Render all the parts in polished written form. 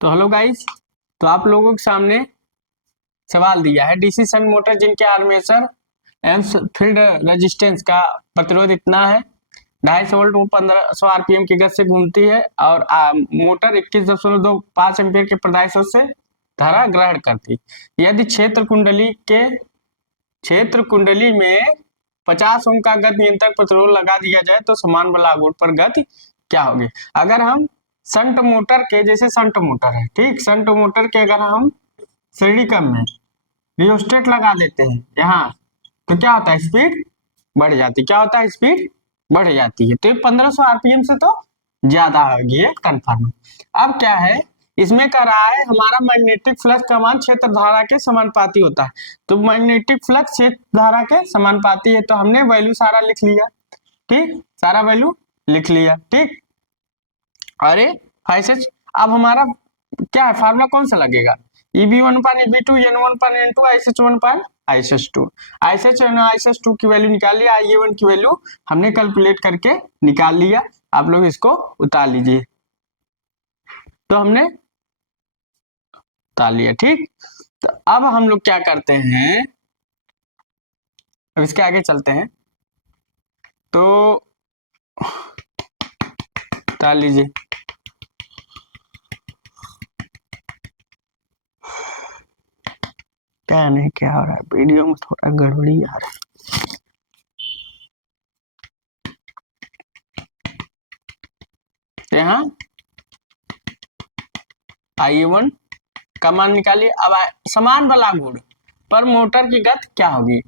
तो hello guys, तो आप लोगों के सामने सवाल दिया है। डीसी शंट मोटर जिनके आर्मेचर एवं फील्ड रेजिस्टेंस का प्रतिरोध इतना है, 250 वोल्ट वो 1500 आरपीएम की गति से घूमती है और मोटर 21.25 एम्पीयर के प्रदायसों से धारा ग्रहण करती है। यदि क्षेत्र कुंडली में 50 ओम का गति नियंत्रक प्रतिरोध लगा दिया जाए तो समान बल लागू पर गति क्या होगी। अगर हम शंट मोटर के, जैसे शंट मोटर है, ठीक, शंट मोटर के अगर हम श्रेणी क्रम में रियोस्टेट लगा देते हैं यहाँ, तो क्या होता है, स्पीड बढ़ जाती है। क्या होता है, स्पीड बढ़ जाती है। तो 1500 आरपीएम से तो ज्यादा होगी, ये कन्फर्म। अब क्या है, इसमें कह रहा है हमारा मैग्नेटिक फ्लक्स का मान क्षेत्र धारा के समानुपाती होता है। तो मैग्नेटिक फ्लक्स क्षेत्र धारा के समानुपाती है, तो हमने वैल्यू सारा लिख लिया, ठीक, सारा वैल्यू लिख लिया, ठीक। अरे ऐसे अब हमारा क्या है, फार्मूला कौन सा लगेगा, EB1 पान EB2 N1 पान N2 ISH1 पान ISH2। ISH2 की वैल्यू निकाल लिया, IA1 की वैल्यू हमने कैलकुलेट करके निकाल लिया। आप लोग इसको उतार लीजिए। तो हमने उतार लिया, ठीक। तो अब हम लोग क्या करते हैं, अब इसके आगे चलते हैं। तो उतार लीजिए। क्या नहीं, क्या हो रहा है, वीडियो में थोड़ा गड़बड़ी आ रहा है। यहाँ IA1 का मान निकालिए। अब समान बल गुण पर मोटर की गति क्या होगी।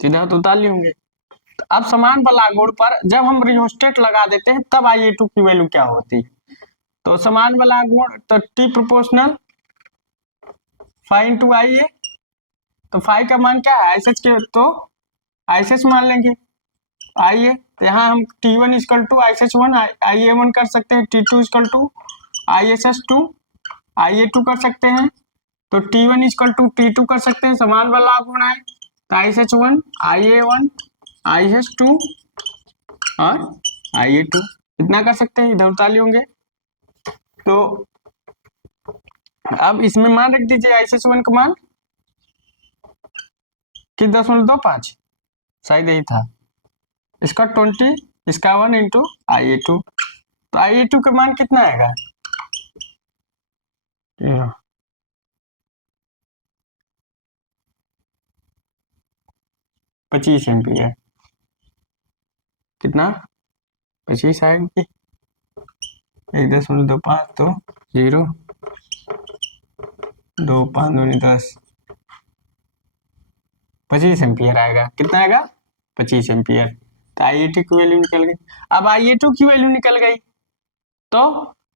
सीधा तो उतार लिए होंगे। तो अब समान बल गुण पर जब हम रियोस्टेट लगा देते हैं तब IA2 की वैल्यू क्या होती है। तो समान बल गुण तो T proportional phi into IA। तो फाइ का मान क्या है, ISH के, तो ISH मान लेंगे IA। तो यहाँ हम T1 equal to ISH1 IA1 कर सकते हैं, T2 equal to ISH2 IA2 कर सकते हैं, तो T1 इक्वल टू T2 कर सकते हैं, समान बल गुण है। तो ISH1 IA1 ISH2 और IA2 इतना कर सकते हैं, इधर उतार लिए होंगे। तो अब इसमें मान रख दीजिए, ISH1 का मान कि 10.25 शायद यही था, इसका 20, इसका 1 इंटू IA2। तो IA2 का मान कितना आएगा, 25 एम्पीयर। कितना, 25 आएगी, 1.25 तो 0, 2 5 2 10, 25 एम्पियर आएगा। कितना आएगा, 25 एम्पियर। तो IA2 की वैल्यू निकल गई। अब IA2 की वैल्यू निकल गई तो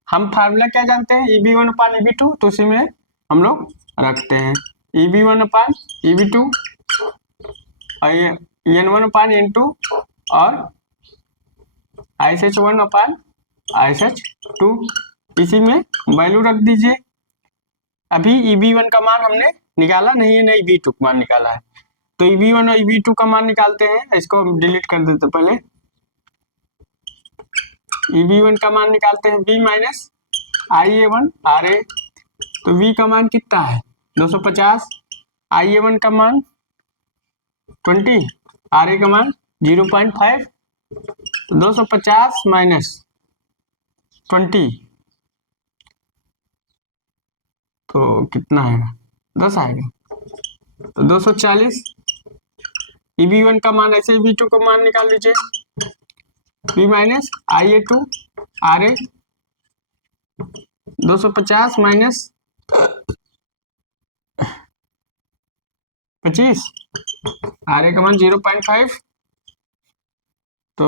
हम फार्मूला क्या जानते हैं, EB1 अपान EB2, तो उसी में हम लोग रखते हैं EB1 अपान EB2 और N1 अपान N2 और ISH1 अपान ISH2, इसी में वैल्यू रख दीजिए। अभी EB1 का मान हमने निकाला नहीं है, ना EB2 का मान निकाला है। तो EB1 और EB2 का मान निकालते हैं, इसको डिलीट कर देते पहले। EB1 का मान निकालते हैं V माइनस IA1 RA। तो V का मान कितना है, 250, IA1 का मान 20, RA का मान 0.5। तो 250 माइनस 20 तो कितना आएगा, 10 आएगा। तो 240। EB1 का मान ऐसे EB2 का मान निकाल लीजिए, V minus IA2 RA। 250 minus 25, RA का मान 0.5, तो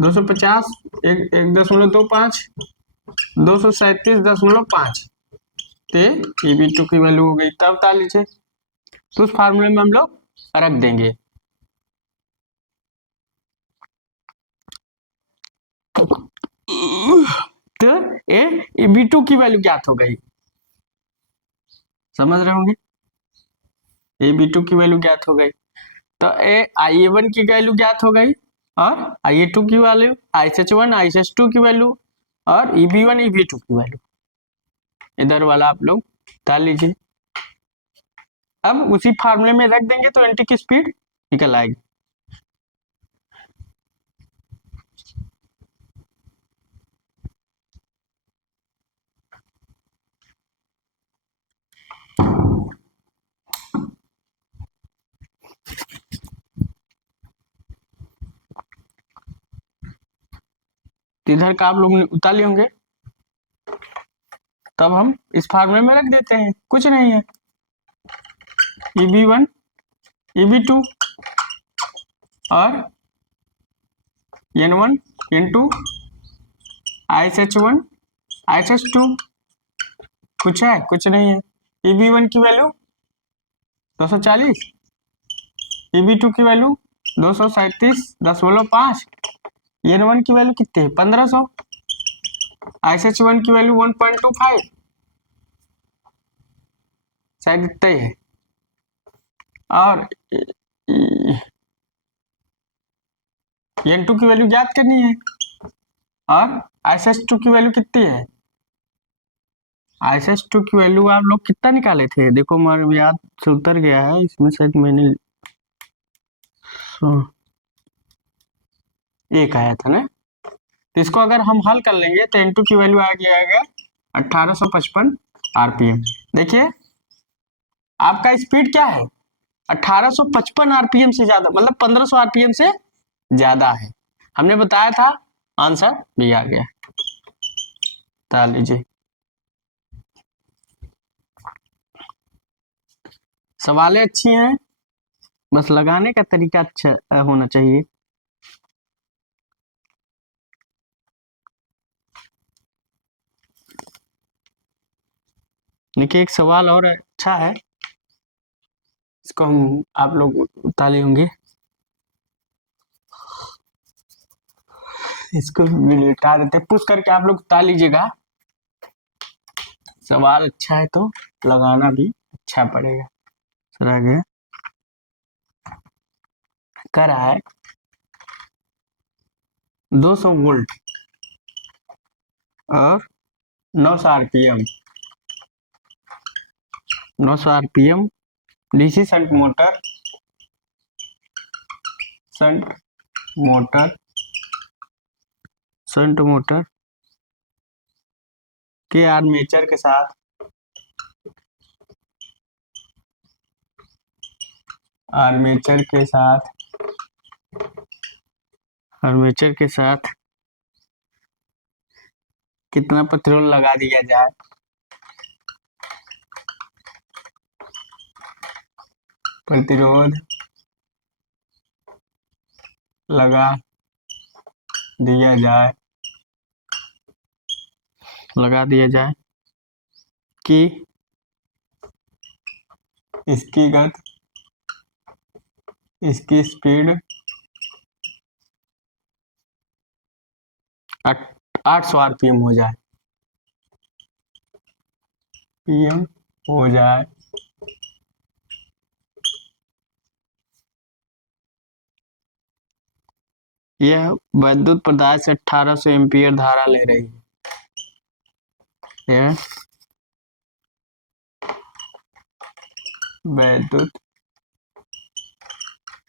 250 1.25 237.5 ते EB2 की वैल्यू हो गई। तब बता लीजिए, तो उस फार्मूले में हम लोग रख देंगे। तो EB2 की वैल्यू ज्ञात हो गई, समझ रहे होंगे। Ab2 की वैल्यू ज्ञात हो गई, तो Ia1 की वैल्यू ज्ञात हो गई और Ia2 की वैल्यू, ISH1 ISH2 की वैल्यू और Eb1 Eb2 की वैल्यू इधर वाला आप लोग डाल लीजिए। अब उसी फार्मूले में रख देंगे तो एंटी की स्पीड निकल आएगी। तो इधर का आप लोग उतार लिए होंगे, तब हम इस फार्मूले में रख देते हैं, कुछ नहीं है। Eb1 Eb2 और N1 N2 ISH1 ISH2, कुछ है? कुछ नहीं है। Eb1 की वैल्यू 240, Eb2 की वैल्यू 237.5, N1 की वैल्यू कितनी है? 1500, ISH1 की वैल्यू 1.25, शायद इतना ही है। और N2 की वैल्यू ज्ञात करनी है और ISH2 की वैल्यू कितनी है? ISH2 की वैल्यू आप लोग कितना निकाले थे? देखो मेरे याद से उतर गया है, इसमें शायद मैंने एक आया था ना, तो इसको अगर हम हल कर लेंगे तो N2 की वैल्यू आ जाएगा 1855 RPM। देखिए आपका स्पीड क्या है? 1855 RPM से ज्यादा, मतलब 1500 RPM से ज्यादा है। हमने बताया था, आंसर भी आ गया। बता लीजिए, सवालें अच्छी हैं, बस लगाने का तरीका अच्छा होना चाहिए। देखिए एक सवाल और अच्छा है, इसको हम आप लोग उतारे होंगे, इसको मिटा देते, पुश करके आप लोग उतार लीजिएगा। सवाल अच्छा है तो लगाना भी अच्छा पड़ेगा। सर आगे कह रहा है 200 वोल्ट और 900 RPM, 900 RPM DC shunt motor, shunt motor, shunt motor के आर्मेचर के साथ, आर्मेचर के साथ, आर्मेचर के साथ कितना प्रतिरोध लगा दिया जाए? प्रतिरोध लगा दिया जाए, लगा दिया जाए कि इसकी गति, इसकी स्पीड 800 RPM हो जाए, PM हो जाए। यह विद्युत पदार्थ से 1800 एम्पीयर धारा ले रही है। यह विद्युत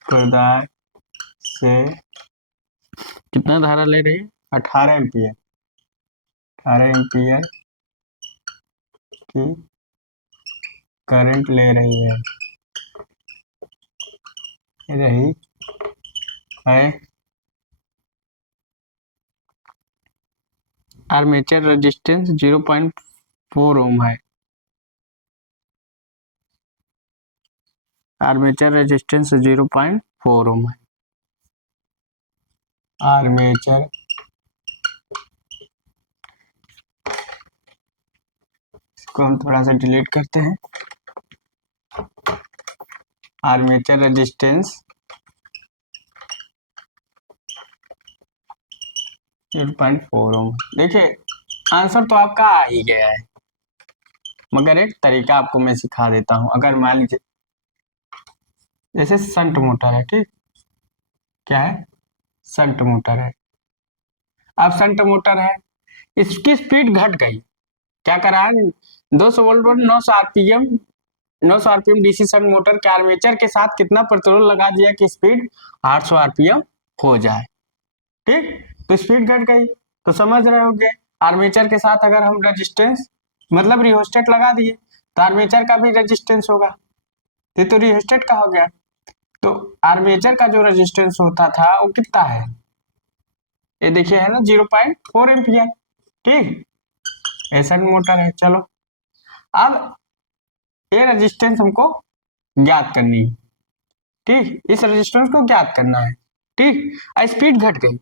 पदार्थ से कितना धारा ले रही है? 18 एम्पीयर, 18 एम्पीयर की करंट ले रही है, रही है। आर्मेचर रेजिस्टेंस 0.4 ओम है। आर्मेचर रेजिस्टेंस 0.4 ओम है। आर्मेचर इसको हम थोड़ा सा डिलीट करते हैं। आर्मेचर रेजिस्टेंस 0.4 ओम। देखिए आंसर तो आपका आ ही गया है, मगर एक तरीका आपको मैं सिखा देता हूं। अगर मान लीजिए जैसे संट मोटर है, ठीक, क्या है, संट मोटर है। अब संट मोटर है, इसकी स्पीड घट गई, क्या करा है, 200 वोल्ट और 900 RPM, 900 RPM DC shunt motor के आर्मेचर के साथ कितना प्रतिरोध लगा दिया कि स्पीड 800 आरपीएम हो जाए, ठीक। तो स्पीड घट गई, तो समझ रहे होगे, आर्मेचर के साथ अगर हम रेजिस्टेंस मतलब रियोस्टेट लगा दिए तो आर्मेचर का भी रेजिस्टेंस होगा, ये तो रियोस्टेट का हो गया। तो आर्मेचर का जो रेजिस्टेंस होता था वो कितना है, ये देखिए है ना 0.4 एम्पियर, ठीक, ऐसा मोटर है। चलो अब ये रेजिस्टेंस हमको ज्ञात करनी है, ठीक, इस रेजिस्टेंस को ज्ञात करना है, ठीक। स्पीड घट गई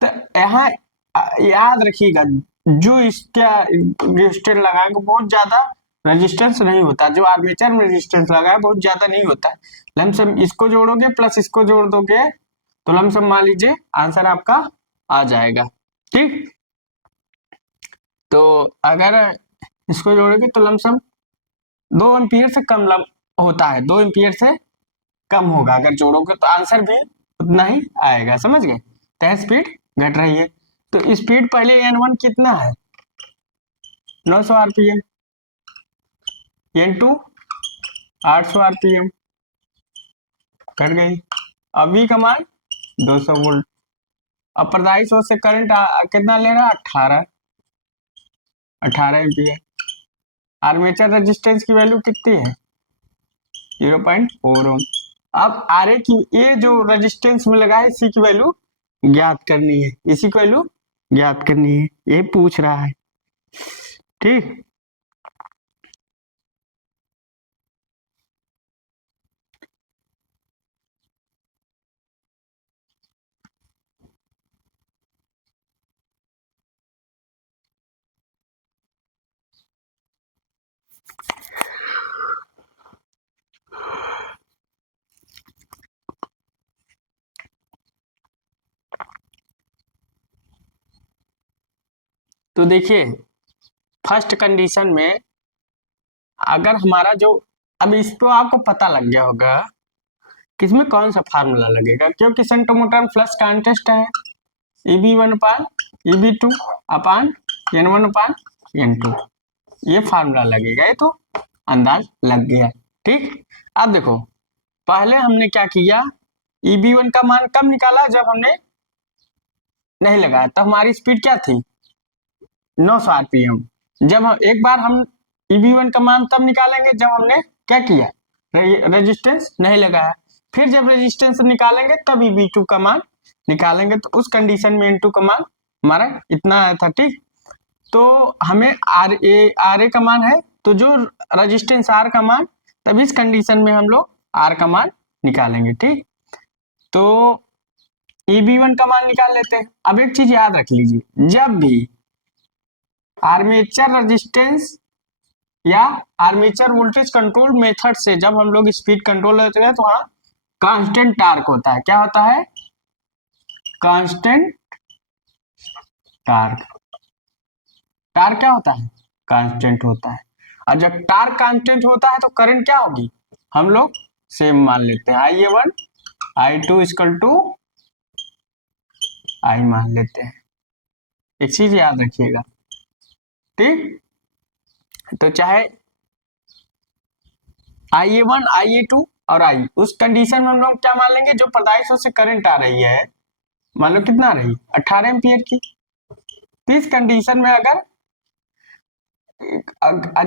तो यहाँ याद रखिएगा, जो इसका रेजिस्टेंस लगाएंगे बहुत ज्यादा रेजिस्टेंस नहीं होता, जो आर्मेचर में रेजिस्टेंस लगा है बहुत ज्यादा नहीं होता है। लमसम इसको जोड़ोगे प्लस इसको जोड़ दोगे तो लमसम मान लीजिए आंसर आपका आ जाएगा, ठीक। तो अगर इसको जोड़ोगे तो लमसम 2 एम्पियर से कम होता है, 2 एम्पियर से कम होगा, अगर जोड़ोगे तो आंसर भी उतना ही आएगा, समझ गए। तो स्पीड घट रही है, तो स्पीड पहले n1 कितना है 900 आरपीएम, n2 800 आरपीएम, घट गई। अब V का मान 200 वोल्ट, अब प्रदायी सोर्स से करंट कितना ले रहा है 18 एम्पियर, आर्मेचर रेजिस्टेंस की वैल्यू कितनी है 0.4 ओम। अब आर की ये जो रेजिस्टेंस में लगा है इसी की वैल्यू ज्ञात करनी है, इसी की वैल्यू ज्ञात करनी है, ये पूछ रहा है, ठीक। तो देखिए फर्स्ट कंडीशन में अगर हमारा जो, अब इसको आपको पता लग गया होगा किसमें कौन सा फार्मूला लगेगा, क्योंकि शंट मोटर में फ्लक्स कांटेस्ट है, EB1 अपान EB2 अपान N1 अपान N2, ये फार्मूला लगेगा, ये तो अंदाज लग गया, ठीक। अब देखो पहले हमने क्या किया, EB1 का मान कब निकाला, जब हमने नहीं लगाया, तब हमारी स्पीड क्या थी 900 आरपीएम। जब हम एक बार हम EB1 का मान तब निकालेंगे जब हमने क्या किया, रेजिस्टेंस नहीं लगाया, फिर जब रेजिस्टेंस निकालेंगे तब EB2 का मान निकालेंगे, तो उस कंडीशन में N2 का मान हमारा इतना आया था, ठीक। तो हमें RA का मान है, तो जो रेजिस्टेंस R का मान, तब इस कंडीशन में हम लोग R का मान निकालेंगे, ठीक। तो EB1 का मान निकाल लेते हैं। अब एक चीज याद रख लीजिए, जब भी आर्मेचर रेजिस्टेंस या आर्मेचर वोल्टेज कंट्रोल मेथड से जब हम लोग स्पीड कंट्रोल लेते हैं तो वहां कांस्टेंट टार्क होता है, क्या होता है, कांस्टेंट टार्क, टार्क क्या होता है, कांस्टेंट होता है। और जब टार्क कांस्टेंट होता है तो करंट क्या होगी, हम लोग सेम मान लेते हैं, IA1 I2 equal to I मान लेते हैं, एक चीज याद रखिएगा, ठीक। तो चाहे IA1 IA2 और I, उस कंडीशन में हम लोग क्या मान लेंगे, जो प्रदायी से करंट आ रही है, मान लो कितना आ रही है 18 एम्पियर की, तो इस कंडीशन में अगर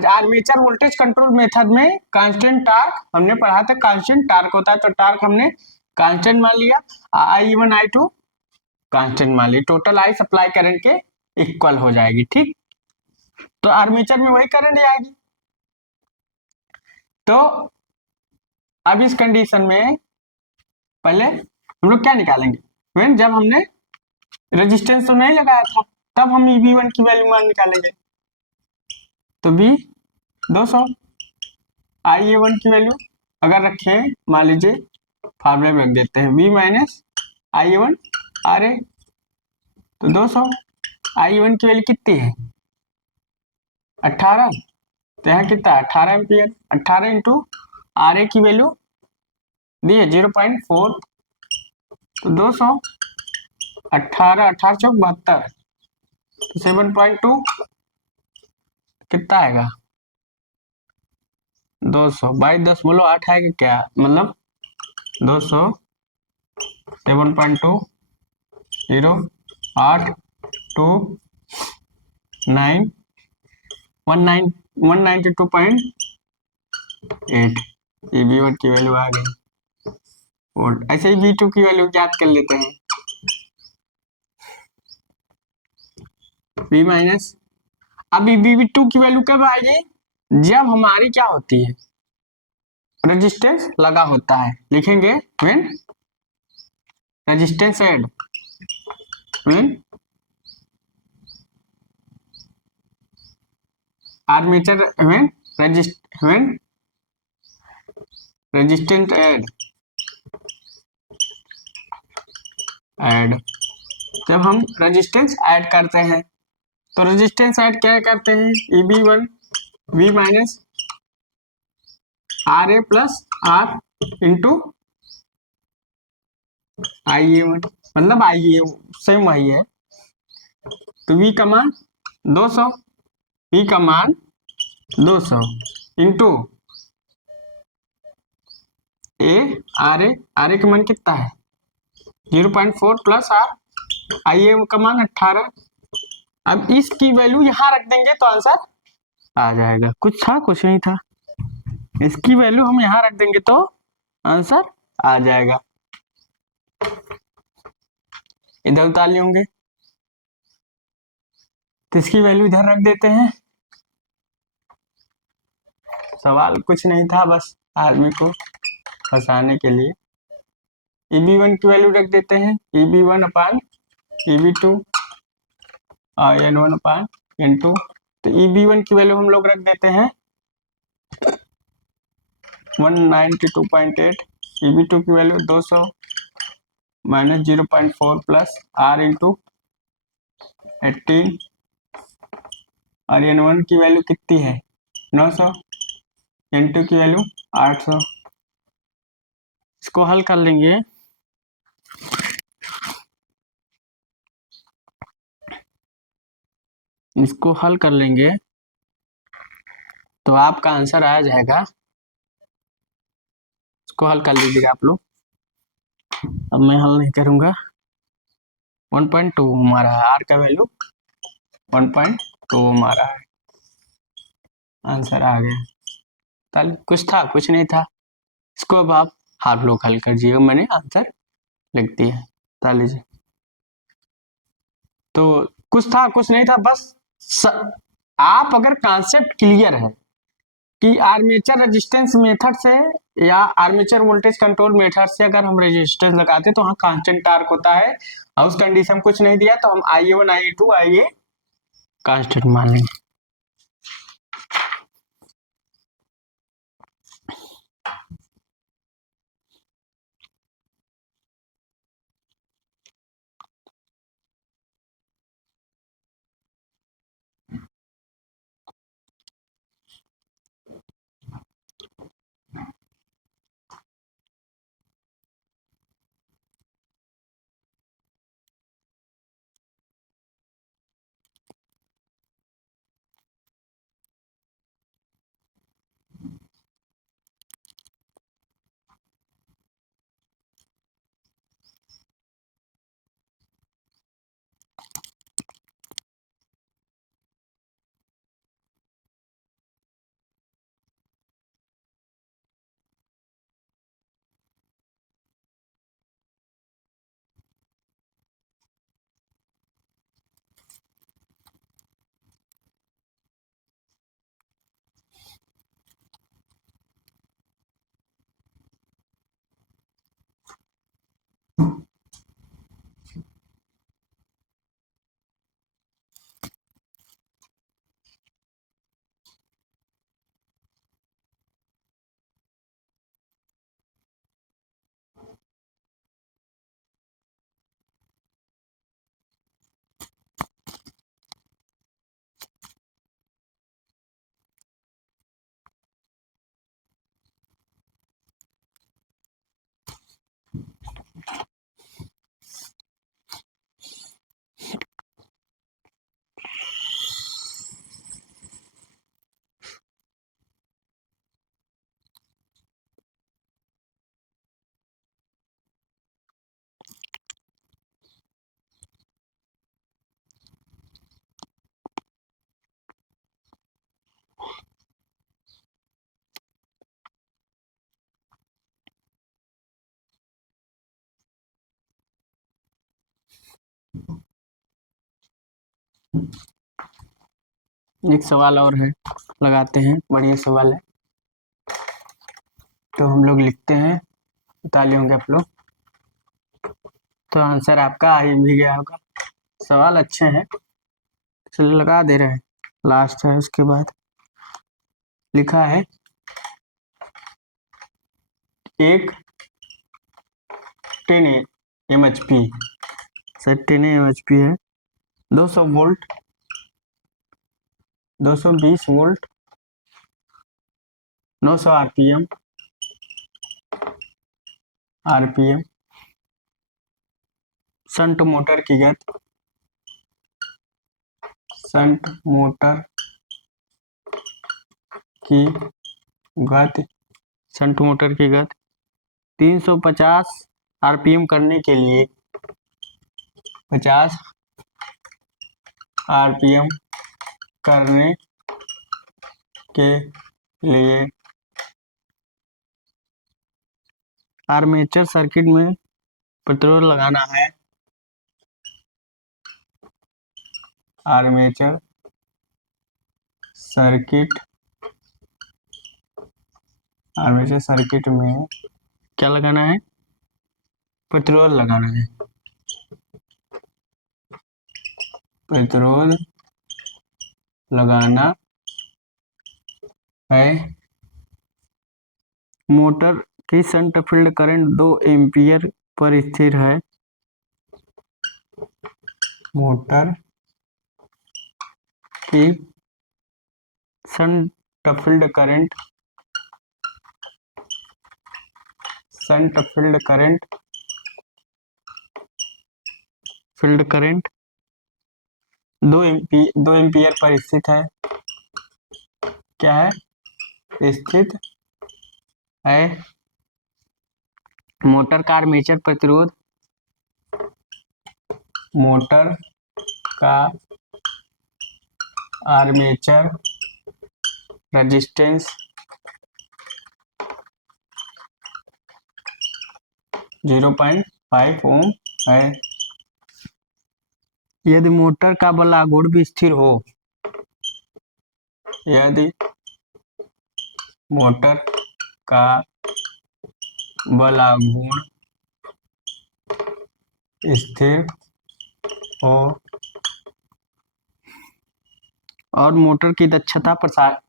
आर्मेचर वोल्टेज कंट्रोल मेथड में कांस्टेंट टार्क हमने पढ़ा था, कांस्टेंट टार्क होता है, तो टार्क हमने कांस्टेंट मान लिया, I1 I2 कांस्टेंट मान ली, टोटल आई सप्लाई करंट के इक्वल हो जाएगी, ठीक। तो आर्मेचर में वही करंट आएगी। तो अब इस कंडीशन में पहले हम लोग क्या निकालेंगे, जब हमने रेजिस्टेंस तो नहीं लगाया था तब हम EB1 की वैल्यू मान निकालेंगे, तो B 200, IA1 की वैल्यू अगर रखें, मान लीजिए फार्मूले में रख देते हैं B माइनस IA1 RA, तो 200, IA1 की वैल्यू कितनी है 18, तो यहाँ कितना 18 एम्पियर, 18 इंटू RA की वैल्यू दिए 0.4, तो 218, 18×4 = 72, तो 7.2 कितना आएगा? 200 बाई 10 बोलो 8 आएगा क्या? मतलब 200 7.2 0 8 2 9 192.8, ये V1 की वैल्यू आ गई। और ऐसे ही V2 की वैल्यू ज्ञात कर लेते हैं। V माइनस, अभी V2 की वैल्यू कब आएगी? जब हमारी क्या होती है, रेजिस्टेंस लगा होता है। लिखेंगे when resistance add, when armature, when resistance add, जब हम रेजिस्टेंस ऐड करते हैं, तो रेजिस्टेंस ऐड क्या करते हैं? EB1 V minus RA plus R into IA1, मतलब IA सेम वही है। तो V का मान 200, V का मान 200 इंटू RA का मान कितना है? 0.4 प्लस R, IA का मान 18। अब इसकी वैल्यू यहाँ रख देंगे तो आंसर आ जाएगा। कुछ था, कुछ नहीं था। इसकी वैल्यू हम यहाँ रख देंगे तो आंसर आ जाएगा। इधर उतार लिए होंगे, तो इसकी वैल्यू इधर रख देते हैं। सवाल कुछ नहीं था, बस आदमी को फंसाने के लिए। EB1 की वैल्यू रख देते हैं, EB1 अपान EB2 और N1 अपान N2। तो EB1 की वैल्यू हम लोग रख देते हैं 192.8, EB2 की value 200 minus 0.4 plus R into 18, और N1 की वैल्यू कितनी है? 900, N2 की वैल्यू 800। इसको हल कर लेंगे, इसको हल कर लेंगे तो आपका आंसर आ जाएगा। इसको हल कर लीजिएगा आप लोग, अब मैं हल नहीं करूंगा। 1.2 हमारा है, R का वैल्यू 1.2 हमारा है, आंसर आ गया। ताली कुछ था, कुछ नहीं था। इसको अब आप लोग हल कर दीजिएगा, मैंने आंसर लिख दिया। ताली जी, तो कुछ था, कुछ नहीं था, बस आप अगर कॉन्सेप्ट क्लियर है कि आर्मेचर रेजिस्टेंस मेथड से या आर्मेचर वोल्टेज कंट्रोल मेथड से अगर हम रेजिस्टेंस लगाते हैं तो वहाँ कांस्टेंट टार्क होता है, और उस कंडीशन कुछ नहीं दिया तो हम IA1 IA2 IA कांस्टेंट मान लेंगे। एक सवाल और है, लगाते हैं, बढ़िया सवाल है। तो हम लोग लिखते हैं, बता लिए होंगे आप लोग। तो आंसर आपका आ ही भी गया होगा। सवाल अच्छे हैं, चलो लगा दे रहे हैं। लास्ट है, उसके बाद लिखा है एक 10 MHP, सर 10 MHP है, 200 volt, 220 volt, 900 RPM, shunt motor की गति, शंट मोटर की गति, शंट मोटर की गति 350 आरपीएम करने के लिए 50 आरपीएम करने के लिए आर्मेचर सर्किट में प्रतिरोध लगाना है। आर्मेचर सर्किट, आर्मेचर सर्किट में क्या लगाना है? प्रतिरोध लगाना है। प्रतिरोध लगाना है। मोटर की शंट फील्ड करंट 2 एम्पीयर पर स्थिर है। मोटर की shunt field current, shunt field current, field current 2 ampere पर स्थित है। क्या है? स्थित है। मोटर का आर्मेचर प्रतिरोध, मोटर का आर्मेचर रेजिस्टेंस 0.5 ओम है। यदि मोटर का बल आघूर्ण भी स्थिर हो, यदि मोटर का बल आघूर्ण स्थिर हो और मोटर की दक्षता प्रसार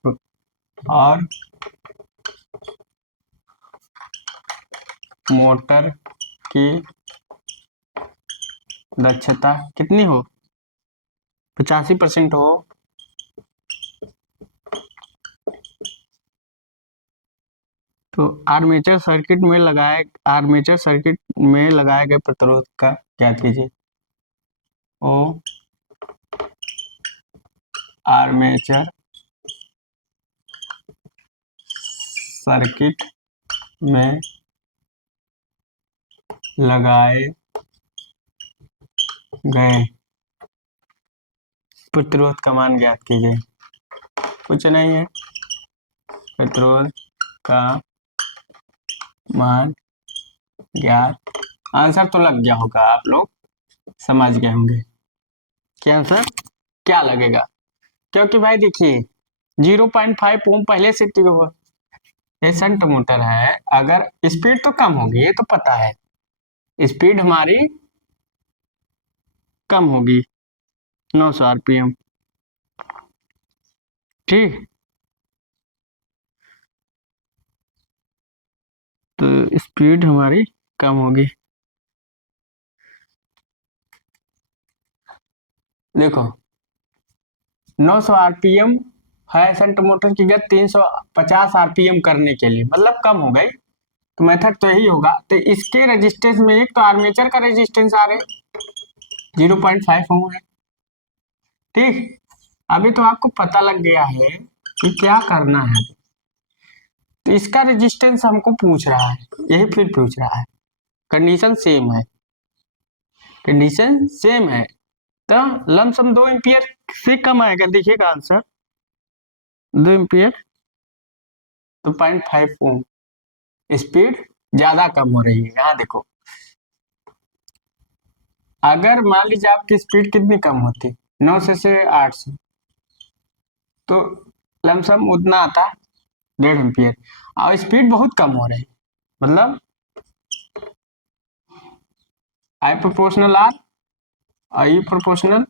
और मोटर की दक्षता कितनी हो? 85% हो, तो आर्मेचर सर्किट में लगाए गए प्रतिरोध का ज्ञात कीजिए। ओ आर्मेचर सर्किट में लगाए गए प्रतिरोध का मान ज्ञात कीजिए। कुछ नहीं है, प्रतिरोध का मान ज्ञात। आंसर तो लग गया होगा, आप लोग समझ गए होंगे कि आंसर क्या लगेगा। क्योंकि भाई देखिए 0.5 ओम पहले से ये शंट मोटर है, अगर स्पीड तो कम होगी, ये तो पता है, स्पीड हमारी कम होगी 900 आरपीएम, ठीक। तो स्पीड हमारी कम होगी। देखो 900 आरपीएम है शंट मोटर की गति 350 आरपीएम करने के लिए, मतलब कम हो गई। तो मेथड तो यही होगा। तो इसके रेजिस्टेंस में एक तो आर्मेचर का रेजिस्टेंस आ रहे 0.5 ओम है, ठीक। अभी तो आपको पता लग गया है कि क्या करना है। तो इसका रेजिस्टेंस हमको पूछ रहा है, यही फिर पूछ रहा है। कंडीशन सेम है, कंडीशन सेम है। तो लमसम 2 एम्पियर से कम आएगा, देखिएगा आंसर 2 एम्पियर, तो 0.5 ओम। स्पीड ज्यादा कम हो रही है, यहाँ देखो अगर मान लीजिए आपकी स्पीड कितनी कम होती, 900 से 800, तो लमसम उतना आता 1.5 एम्पियर, और स्पीड बहुत कम हो रही, मतलब आई प्रोपोर्शनल आर और ई प्रोपोर्शनल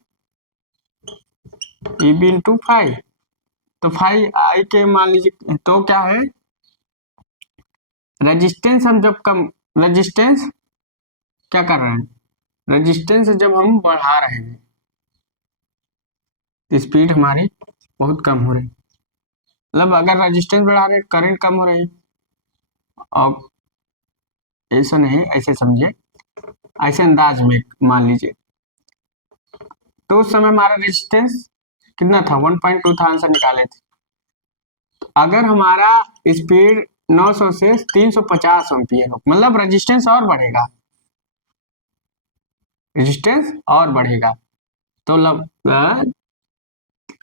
ई बी इंटू 5। तो 5 आई के मान लीजिए, तो क्या है रेजिस्टेंस, हम जब कम रेजिस्टेंस क्या कर रहे हैं, रेजिस्टेंस जब हम बढ़ा रहे हैं तो स्पीड हमारी बहुत कम हो रही, मतलब अगर रेजिस्टेंस बढ़ा रहे करंट कम हो रही। और ऐसा नहीं, ऐसे समझिए, ऐसे अंदाज में मान लीजिए, तो उस समय हमारा रेजिस्टेंस कितना था, 1.2 था, आंसर निकाले थे। तो अगर हमारा स्पीड 900 से 350 एम्पियर हो, मतलब रेजिस्टेंस और बढ़ेगा, रेजिस्टेंस और बढ़ेगा, तो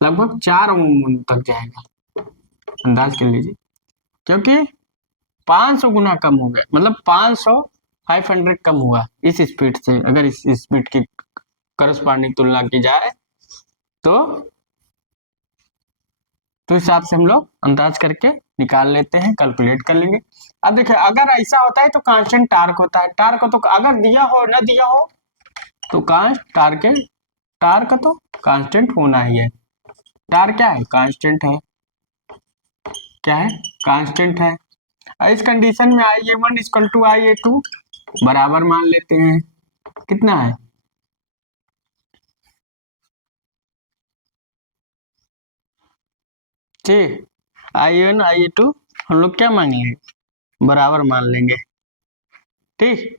लगभग 4 ओम तक जाएगा, अंदाज कर लीजिए, क्योंकि 500 गुना कम हो गया, मतलब 500 कम हुआ इस स्पीड से। अगर इस स्पीड की करस्पॉन्डिंग तुलना की जाए तो हिसाब से हम लोग अंदाज करके निकाल लेते हैं, कैलकुलेट कर लेंगे। अब देखिए, अगर ऐसा होता है तो कांस्टेंट टार्क होता है, टार्क तो अगर दिया हो ना दिया हो तो टार्क तो कांस्टेंट होना ही है। टार्क क्या है, कांस्टेंट है, क्या है, कांस्टेंट है। इस कंडीशन में IA1 इक्वल टू IA2 बराबर मान लेते हैं, कितना है, ठीक, IA1 IA2 हम लोग क्या मान लेंगे, बराबर मान लेंगे, ठीक।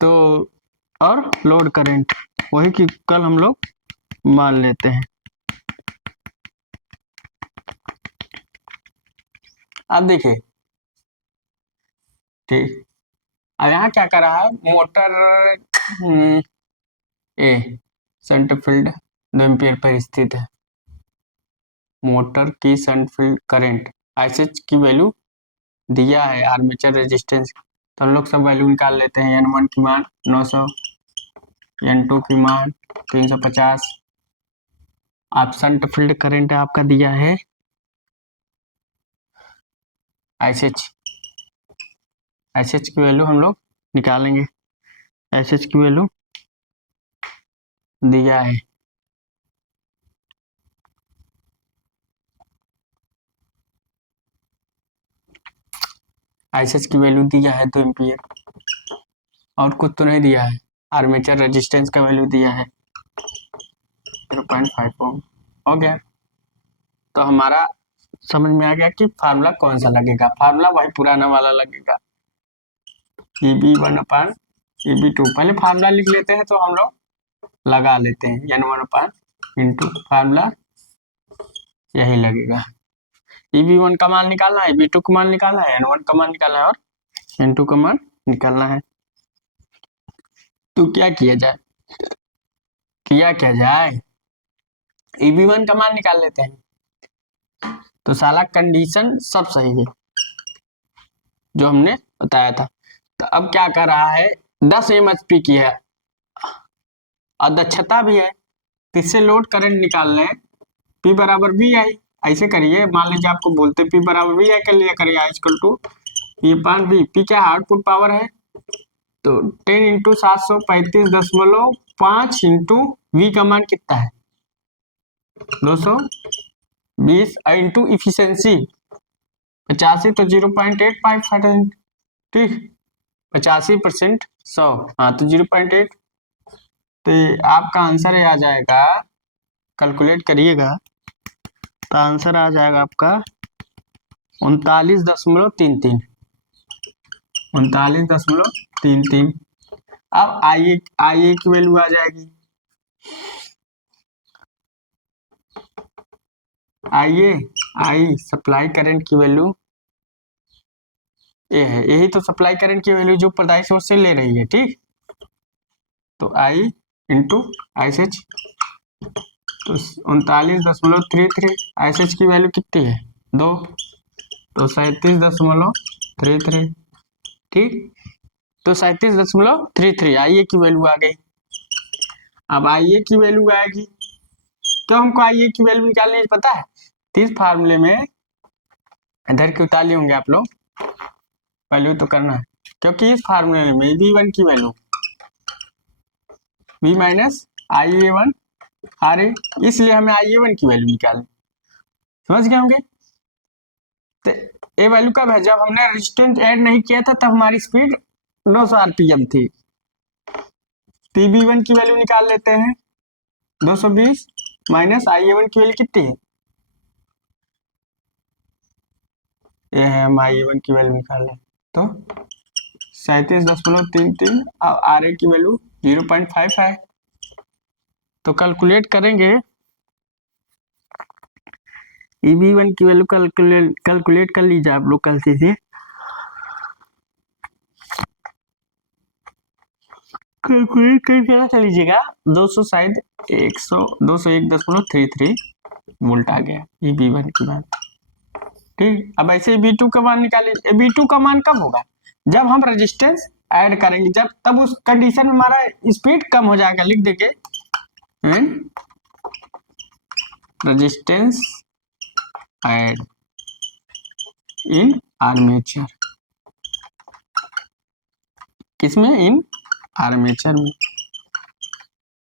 तो और लोड करंट वही कि कल हम लोग मान लेते हैं। अब देखिए, ठीक, अब यहाँ क्या कर रहा है, मोटर ए शंट फील्ड 2 एम्पियर पर स्थित है, मोटर की शंट फील्ड करंट ISH की वैल्यू दिया है, आर्मेचर रेजिस्टेंस, तो हम लोग सब वैल्यू निकाल लेते हैं। N1 की मान 900, N2 की मान 350, आप शंट फील्ड करंट आपका दिया है ISH, ISH की वैल्यू हम लोग निकालेंगे, ISH की वैल्यू दिया है, ISH की वैल्यू दिया है 2 एम्पियर, और कुछ तो नहीं दिया है, आर्मेचर रेजिस्टेंस का वैल्यू दिया है 0.5 ओम, हो गया। तो हमारा समझ में आ गया कि फार्मूला कौन सा लगेगा, फार्मूला वही पुराना वाला लगेगा, EB1 EB2, पहले फार्मूला लिख लेते हैं तो हम लोग लगा लेते हैं, N1 इंटू फार्मूला यही लगेगा, EB1 का मान निकालना है, EB2 का मान निकालना है, N1 का मान निकालना है, और N2 का मान निकालना है। तो क्या किया जाए, EB1 का मान निकाल लेते हैं, तो साला कंडीशन सब सही है जो हमने बताया था। तो अब क्या कर रहा है, 10 MHP की है और दक्षता भी है, इससे लोड करंट निकालना है, P बराबर VI, ऐसे करिए, मान लीजिए आपको बोलते P बराबर VI कर लिया करिए, I equal to P/V, P क्या आउटपुट पावर है, तो 10 इंटू 735.5 इंटू V का मान कितना है 220 इंटू इफिशियंसी 85, तो 0.85, ठीक, 85% 100, हाँ तो 0.8, तो आपका आंसर आ जाएगा, कैलकुलेट करिएगा तो आंसर आ जाएगा आपका 39.33, 39.33। अब IA की वैल्यू आ जाएगी, आई सप्लाई करंट की वैल्यू ये है, यही तो सप्लाई करंट की वैल्यू जो प्रदायी सोर्स से ले रही है, ठीक। तो I इंटू ISH, तो 39.33, ISH की वैल्यू कितनी है 2, तो 37.33, ठीक, तो 37.33 IA की वैल्यू आ गई। अब IA की वैल्यू आएगी, क्यों हमको IA की वैल्यू निकालनी है पता है? तो इस फार्मूले में इधर क्यों ताली होंगे आप लोग, वैल्यू तो करना है, क्योंकि इस फार्मूले में V1 की value V minus IA1 RA, इसलिए हमें IA1 की वैल्यू निकालनी, समझ गए होंगे? तो ये वैल्यू कब है? जब हमने रेजिस्टेंस ऐड नहीं किया था तब हमारी स्पीड 900 आरपीएम थी। TB1 की वैल्यू निकाल लेते हैं, 220 माइनस IA1 की वैल्यू कितनी है? ये है, हम IA1 की वैल्यू निकाल लें तो 37.33 और RA की वैल्यू 0.5 है। तो कैलकुलेट करेंगे, EB1 की वैल्यू कैलकुलेट कर लीजिए आप लोग कल से कैलकुलेट करके क्या कर लीजिएगा, 200 शायद 201.33 वोल्ट आ गया EB1 की बात, ठीक। अब ऐसे B2 का मान निकालिए। B2 का मान कब होगा? जब हम रेजिस्टेंस ऐड करेंगे, जब तब उस कंडीशन में हमारा स्पीड कम हो जाएगा, लिख देंगे रेजिस्टेंस ऐड इन आर्मेचर, किसमें? इन आर्मेचर में।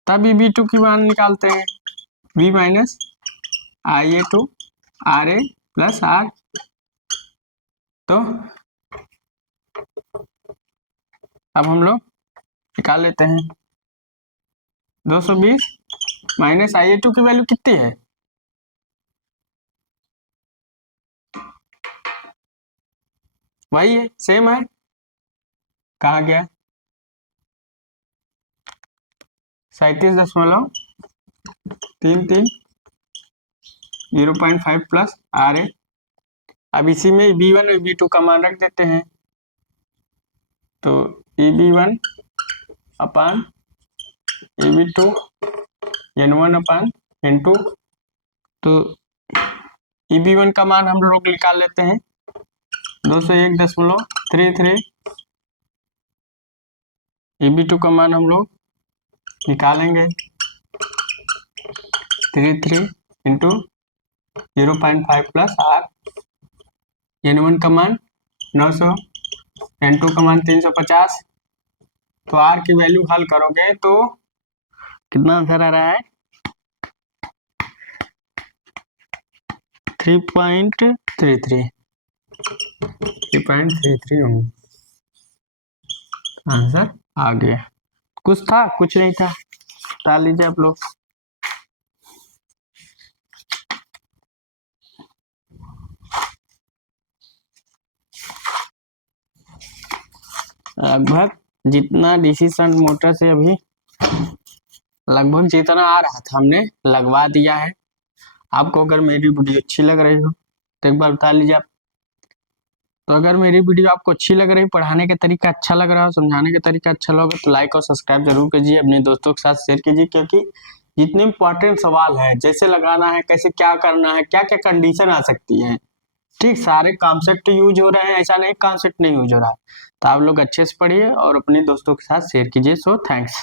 तब B2 की मान निकालते हैं, V minus IA2 RA plus R। तो अब हम लोग निकाल लेते हैं, 220 माइनस IA2 की वैल्यू कितनी है? वही है, सेम है, कहाँ गया? 37.33 0.5 प्लस RA। अब इसी में B1 और B2 का मान रख देते हैं, तो EB1 अपान EB2 N1 अपान N2। तो EB1 का मान हम लोग निकाल लेते हैं, 201.33। EB2 का मान हम लोग निकालेंगे 33 इंटू 0.5 प्लस R। N1 का मान 900, N2 का मान 350। तो R की वैल्यू हल करोगे तो कितना आंसर आ रहा है? 3.33 होंगे, आंसर आ गया। कुछ था? कुछ नहीं था, डाल लीजिए आप लोग। लगभग जितना डीसी शंट मोटर से अभी लगभग जितना आ रहा था हमने लगवा दिया है। आपको अगर मेरी वीडियो अच्छी लग रही हो तो एक बार बता लीजिए आप। तो अगर मेरी वीडियो आपको अच्छी लग रही, पढ़ाने का तरीका अच्छा लग रहा हो, समझाने का तरीका अच्छा लगा तो लाइक और सब्सक्राइब जरूर कीजिए, अपने दोस्तों के साथ शेयर कीजिए, क्योंकि जितने इंपॉर्टेंट सवाल है, जैसे लगाना है, कैसे क्या करना है, क्या क्या कंडीशन आ सकती है, ठीक, सारे कॉन्सेप्ट यूज हो रहे हैं, ऐसा नहीं कॉन्सेप्ट नहीं यूज हो रहा है। तो आप लोग अच्छे से पढ़िए और अपने दोस्तों के साथ शेयर कीजिए। So thanks.